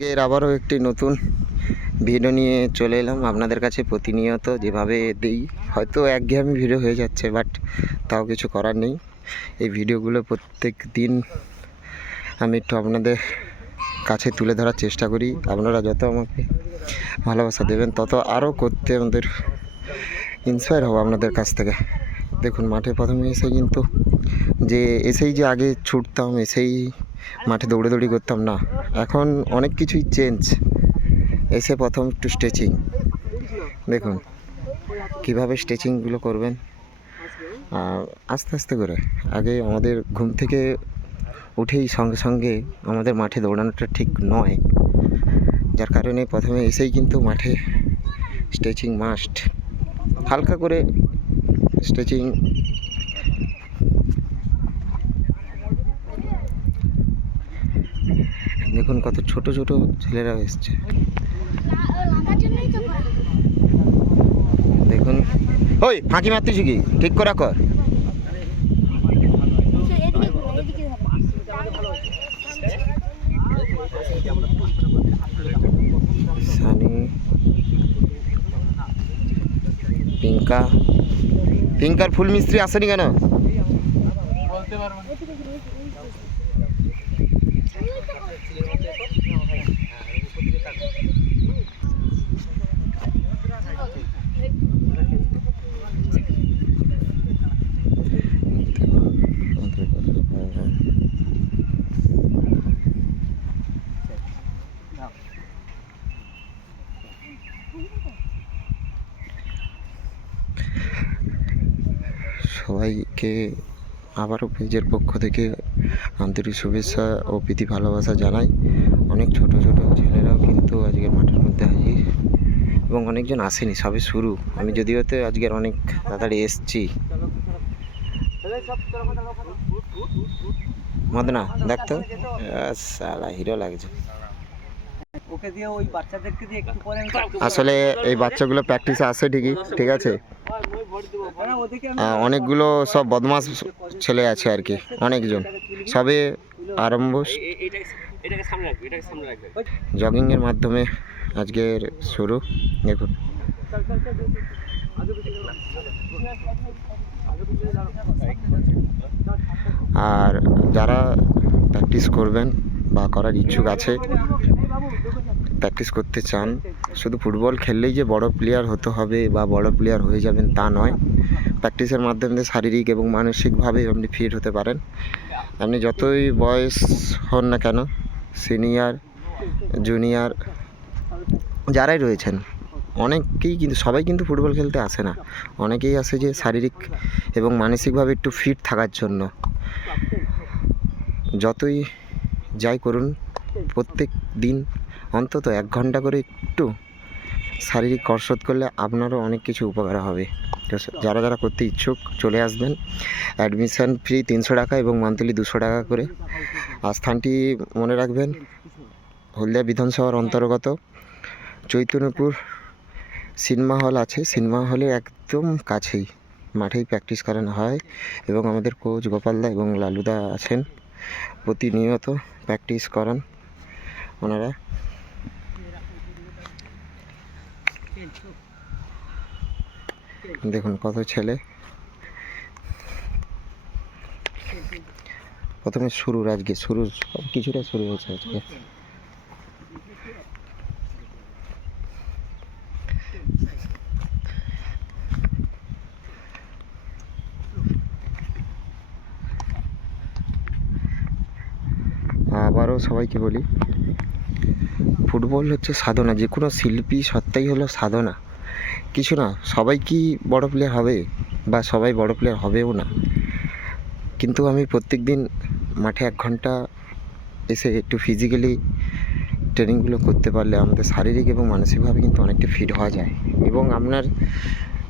এর আবারও একটি নতুন ভিডিও নিয়ে চলে এলাম আপনাদের কাছে। প্রতিনিয়ত যেভাবে দিই হয়তো একঘেয়েমি ভিডিও হয়ে যাচ্ছে, বাট তাও কিছু করার নেই। এই ভিডিওগুলো প্রত্যেক দিন আমি একটু আপনাদের কাছে তুলে ধরার চেষ্টা করি। আপনারা যত আমাকে ভালোবাসা দেবেন তত আরও করতে আমাদের ইন্সপায়ার হবো আপনাদের কাছ থেকে। দেখুন, মাঠে প্রথমে এসে কিন্তু এসেই যে আগে ছুটতাম, এসেই মাঠে দৌড়াদৌড়ি করতাম না, এখন অনেক কিছুই চেঞ্জ। এসে প্রথম একটু স্ট্রেচিং দেখুন কীভাবে স্ট্রেচিংগুলো করবেন, আর আস্তে আস্তে করে। আগে আমাদের ঘুম থেকে উঠেই সঙ্গে সঙ্গে আমাদের মাঠে দৌড়ানোটা ঠিক নয়, যার কারণে প্রথমে এসেই কিন্তু মাঠে স্ট্রেচিং মাস্ট। হালকা করে স্ট্রেচিং দেখুন, কত ছোট ছোট ছেলেরাও এসছে। দেখুন, ওই ফাঁকি মারতেছি কি, ঠিক করা কর। সানি, পিঙ্কার ফুল মিস্ত্রি আসেনি কেন? সবাইকে আবারও পেজের পক্ষ থেকে আন্তরিক শুভেচ্ছা ও প্রীতি ভালোবাসা জানাই। অনেক ছোট ছোট ছেলেরাও কিন্তু আজকের মাঠের মধ্যে হাজির, এবং অনেকজন আসেনি, সবে শুরু। আমি যদিওতে আজকের অনেক তাড়াতাড়ি এসছি। মদনা দেখতো, সালা হিরো লাগছে। আসলে এই বাচ্চাগুলো প্র্যাকটিসে আসে ঠিকই, ঠিক আছে। অনেকগুলো সব বদমাস ছেলে আছে আর কি, অনেকজন। সবে আরম্ভ, জগিংয়ের মাধ্যমে আজকের শুরু। দেখুন, আর যারা প্র্যাকটিস করবেন বা করার ইচ্ছুক আছে, প্র্যাকটিস করতে চান, শুধু ফুটবল খেললেই যে বড় প্লেয়ার হতে হবে বা বড় প্লেয়ার হয়ে যাবেন তা নয়। প্র্যাকটিসের মাধ্যমে শারীরিক এবং মানসিকভাবে আপনি ফিট হতে পারেন। আপনি যতই বয়স হন না কেন, সিনিয়র জুনিয়র যারাই রয়েছেন, অনেকেই কিন্তু, সবাই কিন্তু ফুটবল খেলতে আসে না। অনেকেই আসে যে শারীরিক এবং মানসিকভাবে একটু ফিট থাকার জন্য। যতই যাই করুন, প্রত্যেক দিন অন্তত 1 ঘন্টা করে একটু শারীরিক কসরত করলে আপনারও অনেক কিছু উপকার হবে। তো যারা যারা করতে ইচ্ছুক চলে আসবেন। অ্যাডমিশান ফ্রি 300 টাকা এবং মান্থলি 200 টাকা করে। আর স্থানটি মনে রাখবেন, হলদিয়া বিধানসভার অন্তর্গত চৈতন্যপুর সিনেমা হল আছে, সিনেমা হলের একদম কাছেই মাঠেই প্র্যাকটিস করানো হয়, এবং আমাদের কোচ গোপালদা এবং লালুদা আছেন, প্রতিনিয়ত প্র্যাকটিস করান ওনারা। দেখুন কত ছেলে। প্রথমে আজকে কিছুটা শুরু হয়েছে আজকে। আবারও সবাইকে বলি, ফুটবল হচ্ছে সাধনা। যে কোনো শিল্পী সত্ত্বাই হলো সাধনা। কিছু না, সবাই কি বড় প্লেয়ার হবে বা সবাই বড় প্লেয়ার হবেও না, কিন্তু আমি প্রত্যেক দিন মাঠে 1 ঘন্টা এসে একটু ফিজিক্যালি ট্রেনিংগুলো করতে পারলে আমাদের শারীরিক এবং মানসিকভাবে কিন্তু অনেকটা ফিট হওয়া যায়। এবং আপনার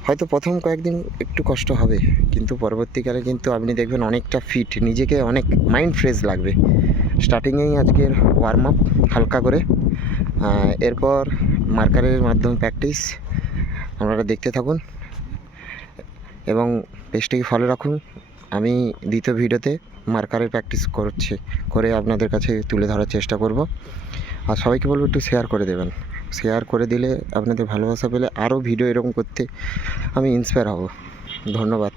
হয়তো প্রথম কয়েকদিন একটু কষ্ট হবে, কিন্তু পরবর্তীকালে কিন্তু আপনি দেখবেন অনেকটা ফিট, নিজেকে অনেক মাইন্ড ফ্রেশ লাগবে। স্টার্টিংয়েই আজকের ওয়ার্ম আপ হালকা করে, এরপর মার্কারের মাধ্যমে প্র্যাকটিস। আপনারা দেখতে থাকুন এবং পেজটিকে ফলো রাখুন। আমি দ্বিতীয় ভিডিওতে মার্কারের প্র্যাকটিস করে আপনাদের কাছে তুলে ধরার চেষ্টা করব। আর সবাইকে বলবো একটু শেয়ার করে দেবেন। শেয়ার করে দিলে আপনাদের ভালোবাসা পেলে আরও ভিডিও এরকম করতে আমি ইন্সপায়ার হব। ধন্যবাদ।